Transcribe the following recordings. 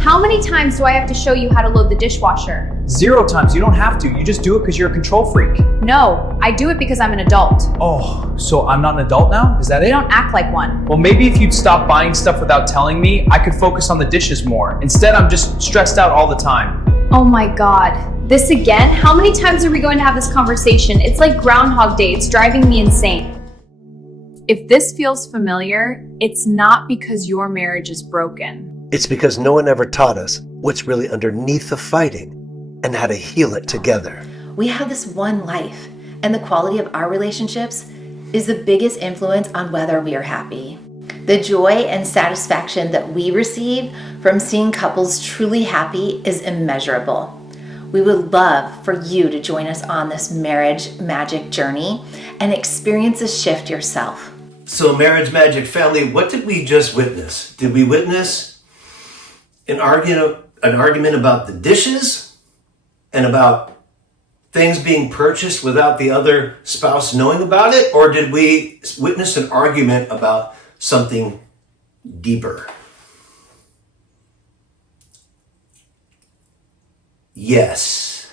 How many times do I have to show you how to load the dishwasher? 0 times. You don't have to. You just do it because you're a control freak. No, I do it because I'm an adult. Oh, so I'm not an adult now? Is that it? You don't act like one. Well, maybe if you'd stop buying stuff without telling me, I could focus on the dishes more. Instead, I'm just stressed out all the time. Oh my God. This again? How many times are we going to have this conversation? It's like Groundhog Day. It's driving me insane. If this feels familiar, it's not because your marriage is broken. It's because no one ever taught us what's really underneath the fighting and how to heal it together. We have this one life, and the quality of our relationships is the biggest influence on whether we are happy. The joy and satisfaction that we receive from seeing couples truly happy is immeasurable. We would love for you to join us on this marriage magic journey and experience a shift yourself. So Marriage Magic family, what did we just witness? Did we witness an argument about the dishes and about things being purchased without the other spouse knowing about it? Or did we witness an argument about something deeper? Yes.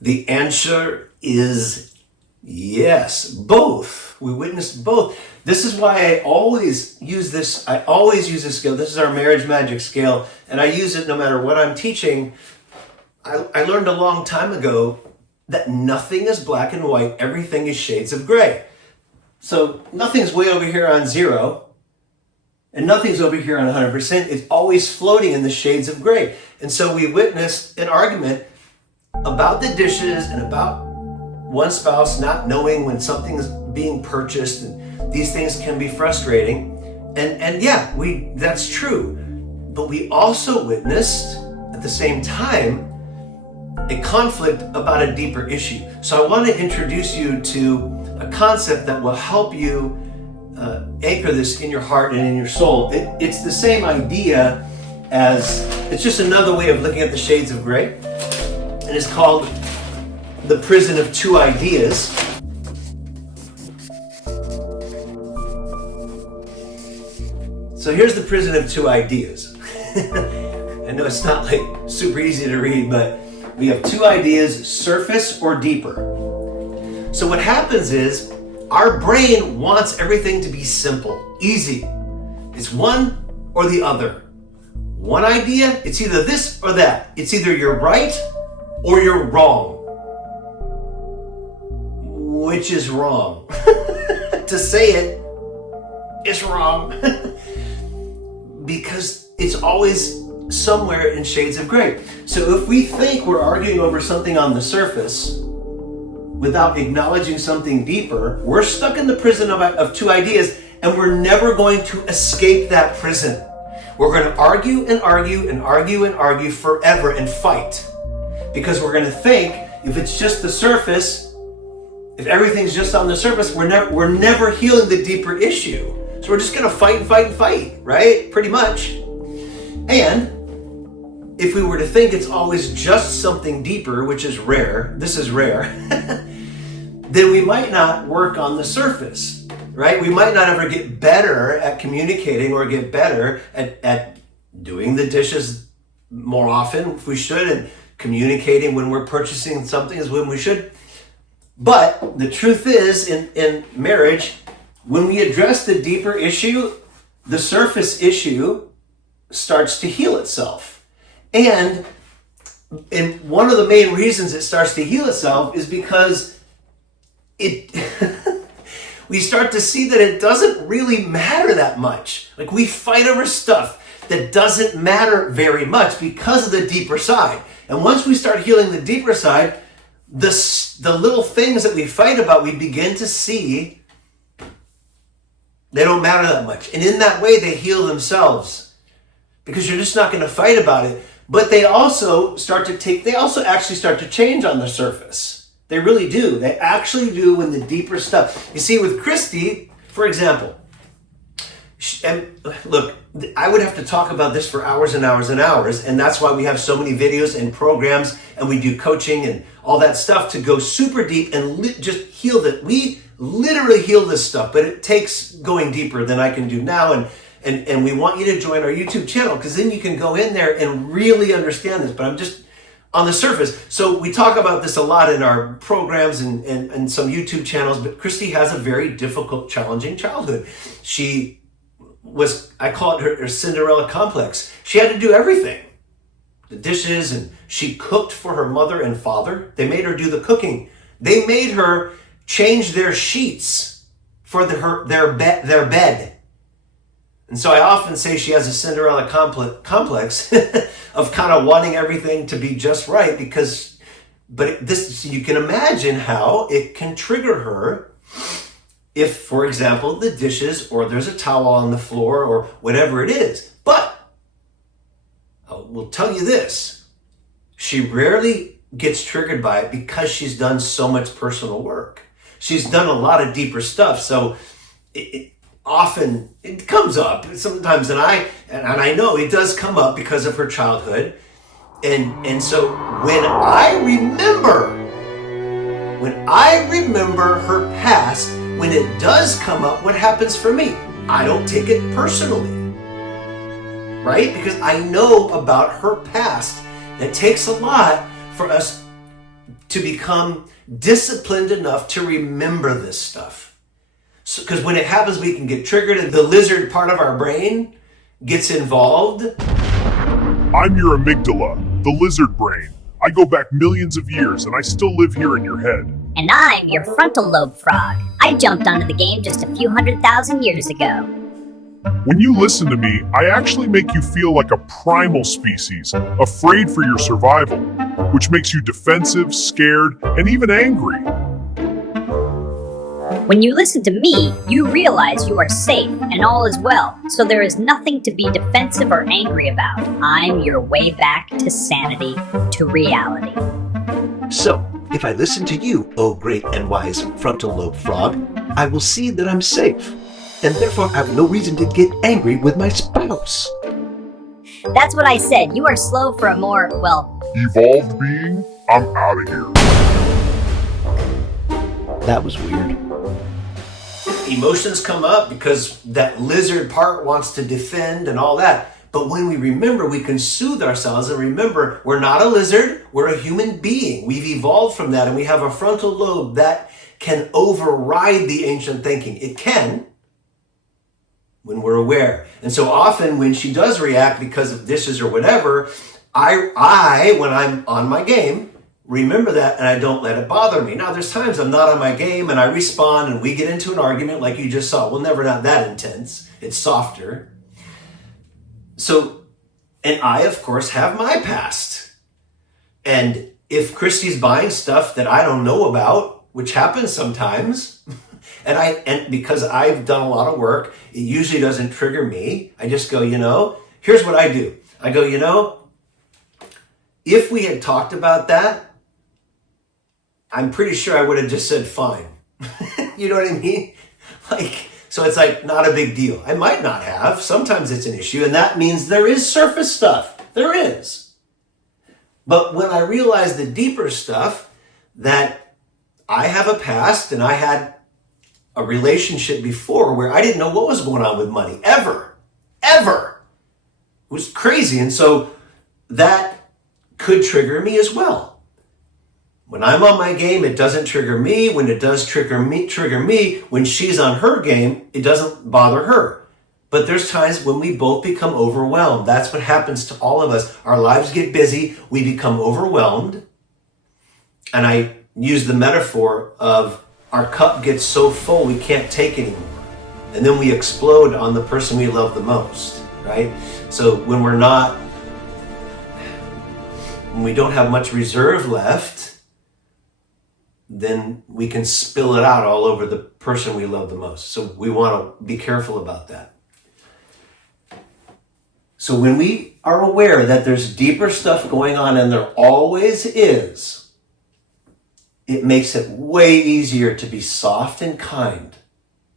The answer is yes, both. We witnessed both. This is why I always use this. I always use this scale. This is our Marriage Magic scale, and I use it no matter what I'm teaching. I learned a long time ago that nothing is black and white. Everything is shades of gray. So nothing's way over here on 0, and nothing's over here on 100%. It's always floating in the shades of gray. And so we witnessed an argument about the dishes and about one spouse not knowing when something is being purchased, and these things can be frustrating. And yeah, that's true. But we also witnessed at the same time a conflict about a deeper issue. So I want to introduce you to a concept that will help you anchor this in your heart and in your soul. It's the same idea as, it's just another way of looking at the shades of gray. And it's called the prison of two ideas. So here's the prison of two ideas. I know it's not like super easy to read, but we have two ideas, surface or deeper. So what happens is our brain wants everything to be simple, easy. It's one or the other. One idea, it's either this or that. It's either you're right or you're wrong. Which is wrong? To say it is wrong. Because it's always somewhere in shades of gray. So if we think we're arguing over something on the surface without acknowledging something deeper, we're stuck in the prison of two ideas, and we're never going to escape that prison. We're going to argue and argue and argue and argue forever and fight. Because we're going to think if it's just the surface, if everything's just on the surface, we're never healing the deeper issue. So we're just going to fight and fight and fight, right? Pretty much. And if we were to think it's always just something deeper, which is rare, this is rare, then we might not work on the surface, right? We might not ever get better at communicating or get better at doing the dishes more often if we should, and communicating when we're purchasing something is when we should. But the truth is, in marriage, when we address the deeper issue, the surface issue starts to heal itself. And one of the main reasons it starts to heal itself is because we start to see that it doesn't really matter that much. Like, we fight over stuff that doesn't matter very much because of the deeper side. And once we start healing the deeper side, the little things that we fight about, we begin to see they don't matter that much. And in that way, they heal themselves, because you're just not going to fight about it. But they also actually start to change on the surface. They really do. They actually do when the deeper stuff. You see, with Christy, for example, and look, I would have to talk about this for hours and hours and hours. And that's why we have so many videos and programs, and we do coaching and all that stuff to go super deep and just heal that. We literally heal this stuff, but it takes going deeper than I can do now. And we want you to join our YouTube channel, because then you can go in there and really understand this. But I'm just on the surface. So we talk about this a lot in our programs and some YouTube channels, but Christy has a very difficult, challenging childhood. She was, I call it her Cinderella complex. She had to do everything. The dishes, and she cooked for her mother and father. They made her do the cooking. They made her change their sheets for their bed. And so I often say she has a Cinderella complex of kind of wanting everything to be just right, but you can imagine how it can trigger her if, for example, the dishes or there's a towel on the floor or whatever it is. But I will tell you this, she rarely gets triggered by it because she's done so much personal work. She's done a lot of deeper stuff. So often it comes up sometimes, and I know it does come up because of her childhood. And so when I remember her past, when it does come up, what happens for me? I don't take it personally, right? Because I know about her past. It takes a lot for us to become disciplined enough to remember this stuff. Because when it happens, we can get triggered, and the lizard part of our brain gets involved. I'm your amygdala, the lizard brain. I go back millions of years, and I still live here in your head. And I'm your frontal lobe frog. I jumped onto the game just a few 100,000 years ago. When you listen to me, I actually make you feel like a primal species, afraid for your survival, which makes you defensive, scared, and even angry. When you listen to me, you realize you are safe and all is well, so there is nothing to be defensive or angry about. I'm your way back to sanity, to reality. So, if I listen to you, oh great and wise frontal lobe frog, I will see that I'm safe, and therefore I have no reason to get angry with my spouse. That's what I said. You are slow for a more, Evolved being? I'm out of here. That was weird. Emotions come up because that lizard part wants to defend and all that. But when we remember, we can soothe ourselves and remember we're not a lizard, we're a human being. We've evolved from that, and we have a frontal lobe that can override the ancient thinking. It can, when we're aware. And so often when she does react because of dishes or whatever, I when I'm on my game, remember that, and I don't let it bother me. Now, there's times I'm not on my game and I respond and we get into an argument like you just saw. Well, never not that intense. It's softer. So, and I, of course, have my past. And if Christy's buying stuff that I don't know about, which happens sometimes, and because I've done a lot of work, it usually doesn't trigger me. I just go, here's what I do. I go, if we had talked about that, I'm pretty sure I would have just said fine. You know what I mean? So it's not a big deal. I might not have. Sometimes it's an issue, and that means there is surface stuff. There is. But when I realize the deeper stuff, that I have a past and I had a relationship before where I didn't know what was going on with money, ever. It was crazy. And so that could trigger me as well. When I'm on my game, it doesn't trigger me. When it does trigger me, when she's on her game, it doesn't bother her. But there's times when we both become overwhelmed. That's what happens to all of us. Our lives get busy. We become overwhelmed. And I use the metaphor of our cup gets so full we can't take anymore. And then we explode on the person we love the most, right? So when we don't have much reserve left, then we can spill it out all over the person we love the most. So we want to be careful about that. So when we are aware that there's deeper stuff going on, and there always is, it makes it way easier to be soft and kind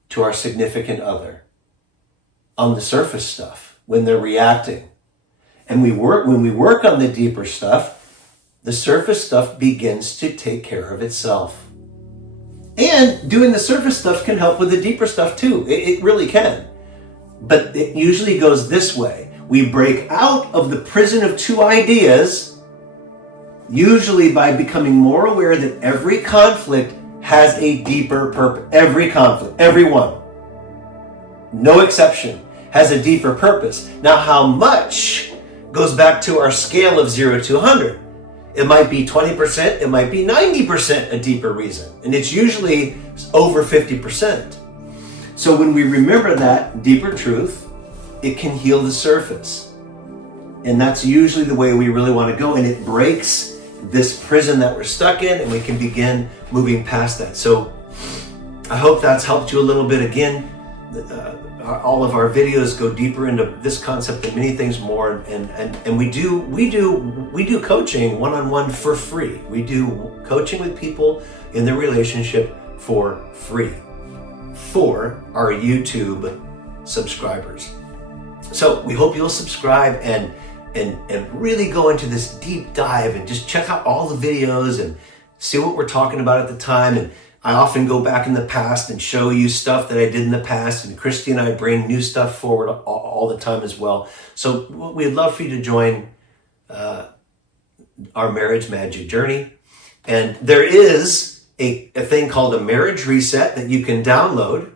to our significant other on the surface stuff when they're reacting. And when we work on the deeper stuff, the surface stuff begins to take care of itself. And doing the surface stuff can help with the deeper stuff too. It really can. But it usually goes this way. We break out of the prison of two ideas, usually by becoming more aware that every conflict has a deeper purpose. Every conflict, every one, no exception, has a deeper purpose. Now, how much goes back to our scale of 0 to 100. It might be 20%, it might be 90% a deeper reason. And it's usually over 50%. So when we remember that deeper truth, it can heal the surface. And that's usually the way we really want to go. And it breaks this prison that we're stuck in, and we can begin moving past that. So I hope that's helped you a little bit. Again, all of our videos go deeper into this concept and many things more. And we do coaching one-on-one for free. We do coaching with people in their relationship for free for our YouTube subscribers. So we hope you'll subscribe and really go into this deep dive and just check out all the videos and see what we're talking about at the time. And I often go back in the past and show you stuff that I did in the past, and Christy and I bring new stuff forward all the time as well. So we'd love for you to join our Marriage Magic journey. And there is a thing called a marriage reset that you can download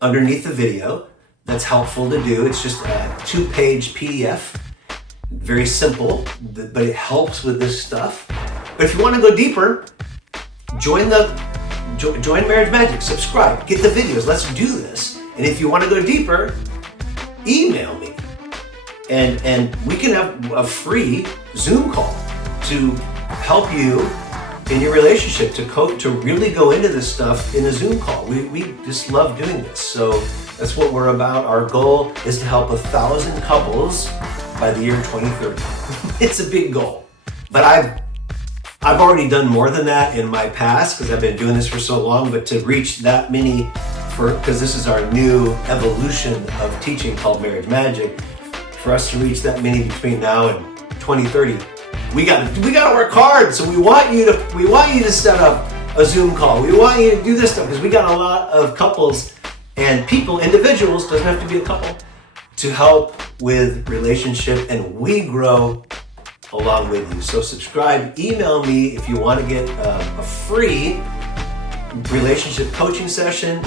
underneath the video. That's helpful to do. It's just a 2-page PDF. Very simple, but it helps with this stuff. But if you want to go deeper, join Marriage Magic, subscribe, get the videos, let's do this. And if you want to go deeper, email me. And we can have a free Zoom call to help you in your relationship, to really go into this stuff in a Zoom call. We just love doing this. So that's what we're about. Our goal is to help 1,000 couples by the year 2030. It's a big goal. But I've already done more than that in my past because I've been doing this for so long, but to reach that many, because this is our new evolution of teaching called Marriage Magic, for us to reach that many between now and 2030, we gotta work hard. So we want you to set up a Zoom call. We want you to do this stuff because we got a lot of couples and people, individuals, doesn't have to be a couple, to help with relationship, and we grow along with you. So subscribe, email me if you want to get a free relationship coaching session.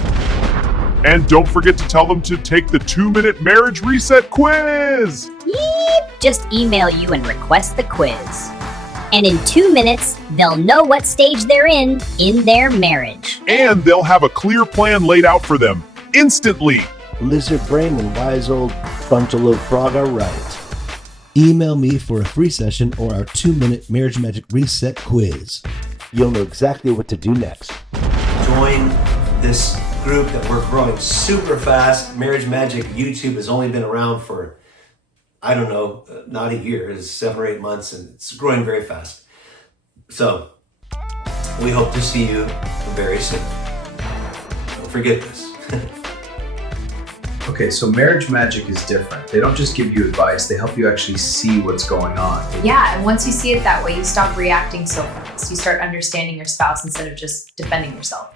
And don't forget to tell them to take the 2-minute marriage reset quiz. Yeep. Just email you and request the quiz. And in 2 minutes, they'll know what stage they're in their marriage. And they'll have a clear plan laid out for them instantly. Lizard brain and wise old frontal lobe frog are right. Email me for a free session or our 2-minute Marriage Magic Reset quiz. You'll know exactly what to do next. Join this group that we're growing super fast. Marriage Magic YouTube has only been around for, I don't know, not a year. It's 7 or 8 months, and it's growing very fast. So we hope to see you very soon. Don't forget this. Okay, so Marriage Magic is different. They don't just give you advice, they help you actually see what's going on. Yeah, and once you see it that way, you stop reacting so fast. You start understanding your spouse instead of just defending yourself.